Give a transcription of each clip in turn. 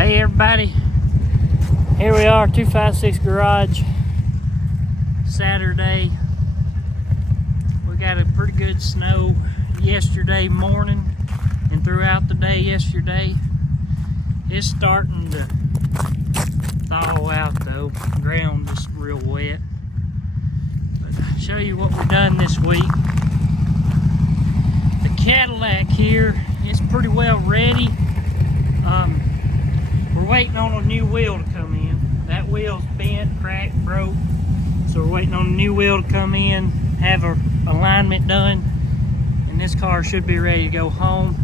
Hey everybody, here we are, 256 Garage, Saturday. We got a pretty good snow yesterday morning and throughout the day yesterday. It's starting to thaw out though, the ground is real wet. But I'll show you what we've done this week. The Cadillac here is pretty well ready. We're waiting on a new wheel to come in. That wheel's bent, cracked, broke. So we're waiting on a new wheel to come in, have our alignment done, and this car should be ready to go home.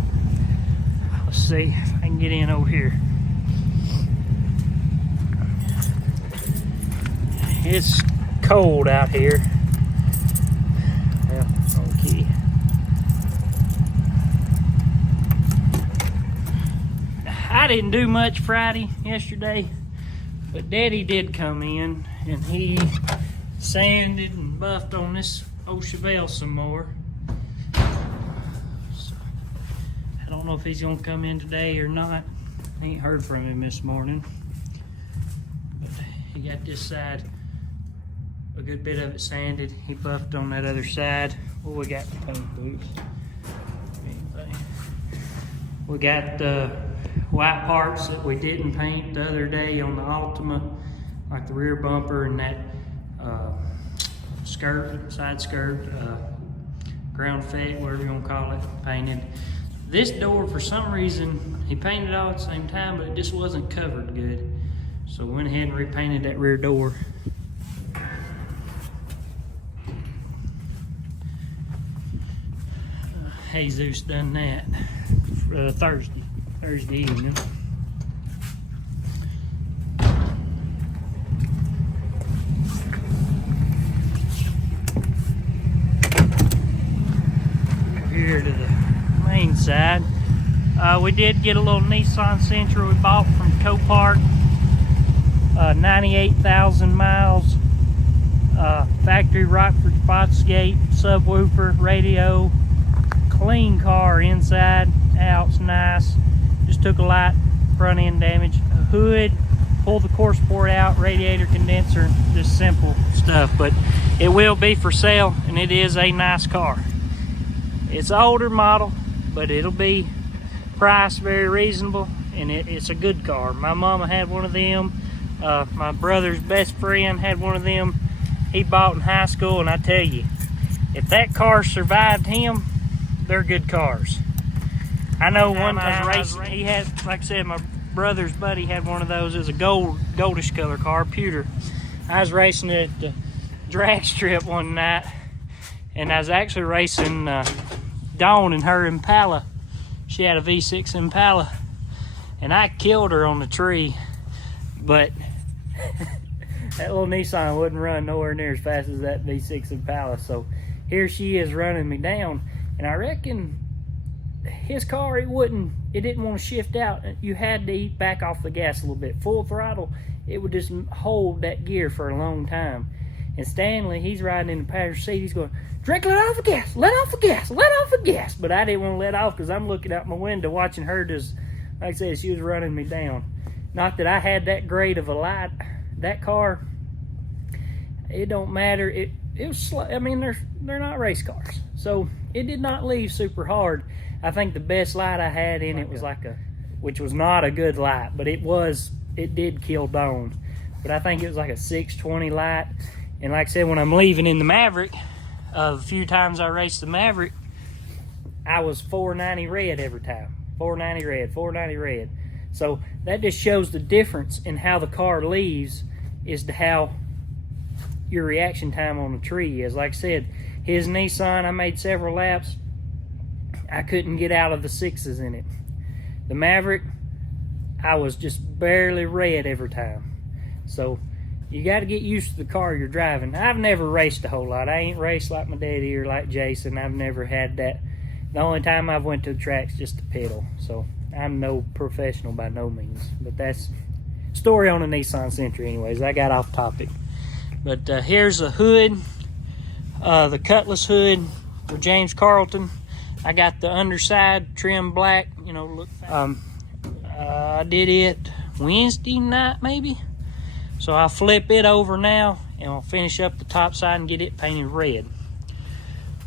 Let's see if I can get in over here. It's cold out here. Well, okay. I didn't do much Friday, yesterday, but Daddy did come in and he sanded and buffed on this old Chevelle some more. So, I don't know if he's gonna come in today or not. I ain't heard from him this morning. But he got this side, a good bit of it sanded. He buffed on that other side. What we got to paint, boots? Anything? We got white parts that we didn't paint the other day on the Altima, like the rear bumper and that skirt, side skirt, ground effect, whatever you want to call it, painted. This door, for some reason, he painted all at the same time, but it just wasn't covered good. So we went ahead and repainted that rear door. Jesus done that Thursday evening. Here to the main side. We did get a little Nissan Sentra we bought from Copart. 98,000 miles. Factory Rockford Spotsgate, subwoofer, radio. Clean car inside, out's nice. Just took a light front end damage. A hood, pulled the core support out, radiator, condenser, just simple stuff. But it will be for sale, and it is a nice car. It's an older model, but it'll be priced very reasonable, and it's a good car. My mama had one of them. My brother's best friend had one of them. He bought in high school, and I tell you, if that car survived him, they're good cars. I know one time he had, like I said, my brother's buddy had one of those. It was a goldish color car, pewter. I was racing it at the drag strip one night, and I was actually racing Dawn and her Impala. She had a V6 Impala, and I killed her on the tree, but that little Nissan wouldn't run nowhere near as fast as that V6 Impala. So here she is running me down, and I reckon his car, it didn't want to shift out. You had to back off the gas a little bit. Full throttle, it would just hold that gear for a long time. And Stanley, he's riding in the passenger seat. He's going, Drake, let off the gas, let off the gas, let off the gas. But I didn't want to let off because I'm looking out my window watching her just, like I said, she was running me down. Not that I had that great of a light. That car, it don't matter. It was slow. I mean, they're not race cars. So it did not leave super hard. I think the best light I had in it was which was not a good light, but it did kill Dawn. But I think it was like a 620 light. And like I said, when I'm leaving in the Maverick, a few times I raced the Maverick, I was 490 red every time. 490 red, 490 red. So that just shows the difference in how the car leaves as to how your reaction time on the tree is. Like I said, his Nissan, I made several laps. I couldn't get out of the sixes in it. The Maverick, I was just barely red every time. So you got to get used to the car you're driving. I've never raced a whole lot. I ain't raced like my daddy or like Jason. I've never had that. The only time I've went to the tracks just to pedal. So I'm no professional by no means. But that's story on a Nissan Sentra anyways. I got off topic. But here's a hood. The Cutlass hood for James Carlton. I got the underside trim black, you know, look. I did it Wednesday night maybe. So I'll flip it over now and I'll finish up the top side and get it painted red.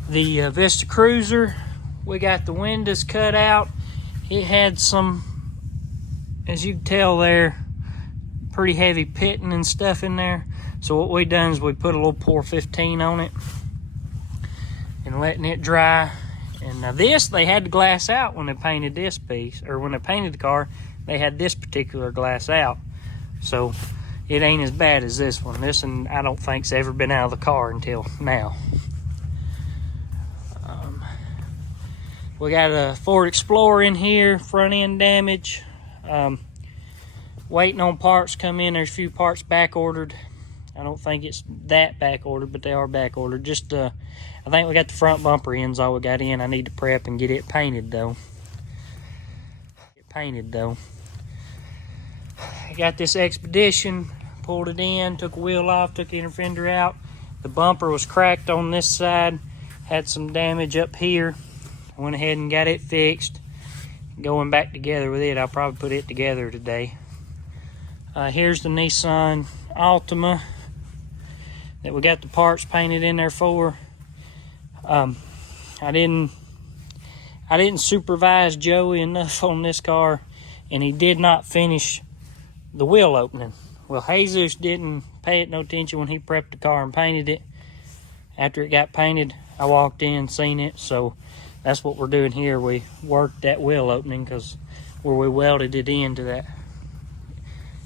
The Vista Cruiser, we got the windows cut out. It had some, as you can tell there, pretty heavy pitting and stuff in there. So what we done is we put a little Pour 15 on it and letting it dry. And now this, they had the glass out when they painted this piece, or when they painted the car, they had this particular glass out. So it ain't as bad as this one. This one I don't think's ever been out of the car until now. We got a Ford Explorer in here, front end damage. Waiting on parts come in. There's a few parts back ordered. I don't think it's that back ordered, but they are back ordered. Just I think we got the front bumper ends all we got in. I need to prep and get it painted though. I got this Expedition, pulled it in, took a wheel off, took the inner fender out. The bumper was cracked on this side, had some damage up here. I went ahead and got it fixed. Going back together with it, I'll probably put it together today. Here's the Nissan Altima that we got the parts painted in there for. I didn't supervise Joey enough on this car, and he did not finish the wheel opening. Well, Jesus didn't pay it no attention when he prepped the car and painted it. After it got painted, I walked in, seen it, so that's what we're doing here. We worked that wheel opening because where we welded it into that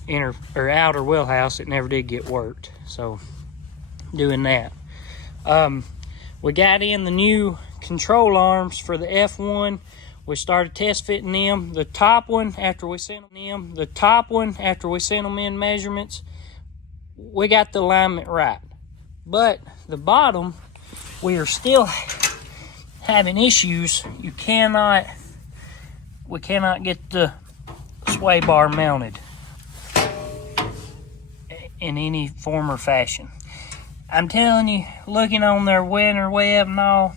inner or outer wheel house, it never did get worked. So doing that. We got in the new control arms for the F1. We started test fitting them. The top one, after we sent them in measurements, we got the alignment right. But the bottom, we are still having issues. We cannot get the sway bar mounted in any form or fashion. I'm telling you, looking on their winter web and all,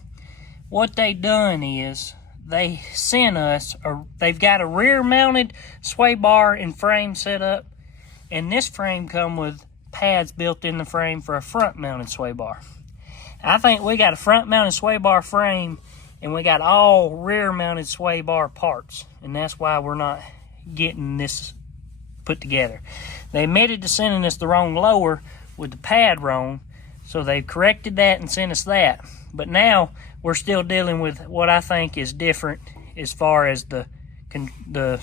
what they done is they sent us, or they've got a rear mounted sway bar and frame set up, and this frame come with pads built in the frame for a front mounted sway bar. I think we got a front mounted sway bar frame and we got all rear mounted sway bar parts, and that's why we're not getting this put together. They admitted to sending us the wrong lower with the pad wrong, so they've corrected that and sent us that. But now we're still dealing with what I think is different as far as the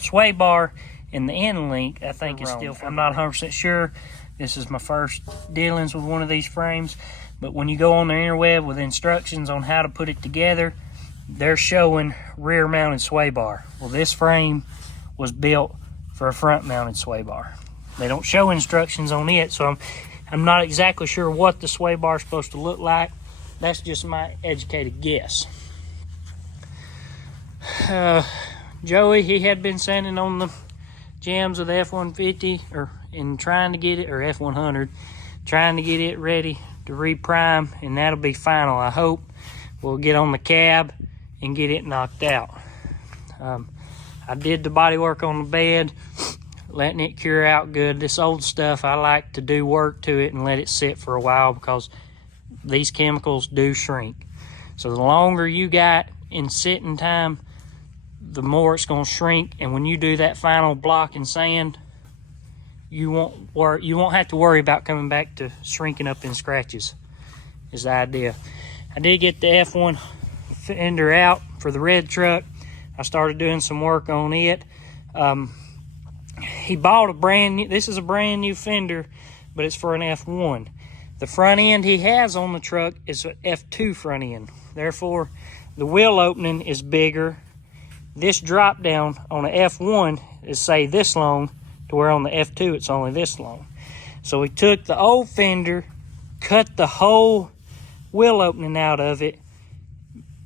sway bar and the end link. I think is still, I'm not 100% sure. This is my first dealings with one of these frames, but when you go on the interweb with instructions on how to put it together, they're showing rear mounted sway bar. Well, this frame was built for a front mounted sway bar. They don't show instructions on it, so I'm not exactly sure what the sway bar is supposed to look like. That's just my educated guess. Joey, he had been sanding on the jams of the F-150, and trying to get it, or F-100, trying to get it ready to reprime, and that'll be final. I hope we'll get on the cab and get it knocked out. I did the body work on the bed, letting it cure out good. This old stuff, I like to do work to it and let it sit for a while because these chemicals do shrink. So the longer you got in sitting time, the more it's going to shrink. And when you do that final block and sand, you won't have to worry about coming back to shrinking up in scratches, is the idea. I did get the F1 fender out for the red truck. I started doing some work on it. He bought this is a brand new fender, but it's for an F1. The front end he has on the truck is an F2 front end. Therefore, the wheel opening is bigger. This drop down on an F1 is, say, this long, to where on the F2 it's only this long. So we took the old fender, cut the whole wheel opening out of it,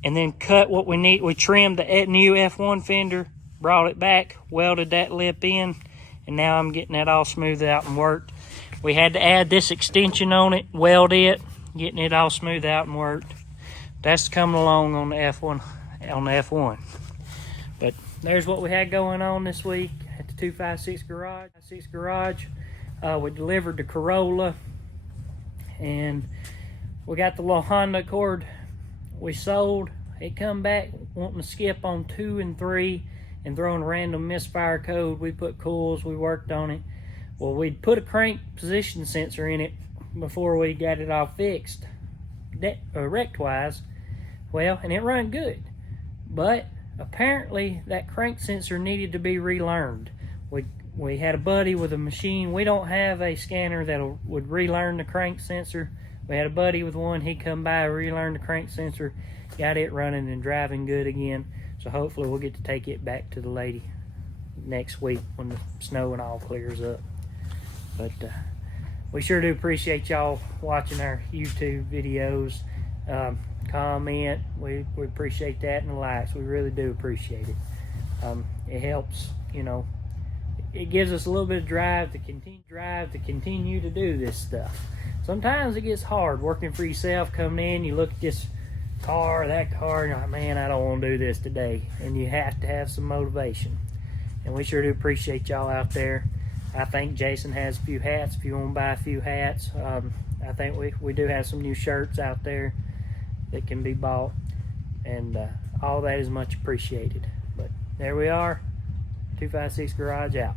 and then cut what we need. We trimmed the new F1 fender, brought it back, welded that lip in, and now I'm getting that all smoothed out and worked. We had to add this extension on it, weld it, getting it all smoothed out and worked. That's coming along on the F1. But there's what we had going on this week at the 256 Garage. We delivered the Corolla, and we got the little Honda Accord we sold. It come back wanting to skip on 2 and 3 and throwing a random misfire code. We put coils, we worked on it. Well, we'd put a crank position sensor in it before we got it all fixed, wrecked-wise. Well, and it run good, but apparently that crank sensor needed to be relearned. We had a buddy with a machine. We don't have a scanner that would relearn the crank sensor. We had a buddy with one. He come by, relearned the crank sensor, got it running and driving good again. So hopefully we'll get to take it back to the lady next week when the snow and all clears up. But we sure do appreciate y'all watching our YouTube videos. Comment, we appreciate that, and the likes. We really do appreciate it. It helps, you know. It gives us a little bit of drive to continue to do this stuff. Sometimes it gets hard working for yourself, coming in, you look at this car, that car, and you're like, man, I don't want to do this today. And you have to have some motivation. And we sure do appreciate y'all out there. I think Jason has a few hats if you want to buy a few hats. I think we do have some new shirts out there that can be bought. And all that is much appreciated. But there we are. 256 Garage out.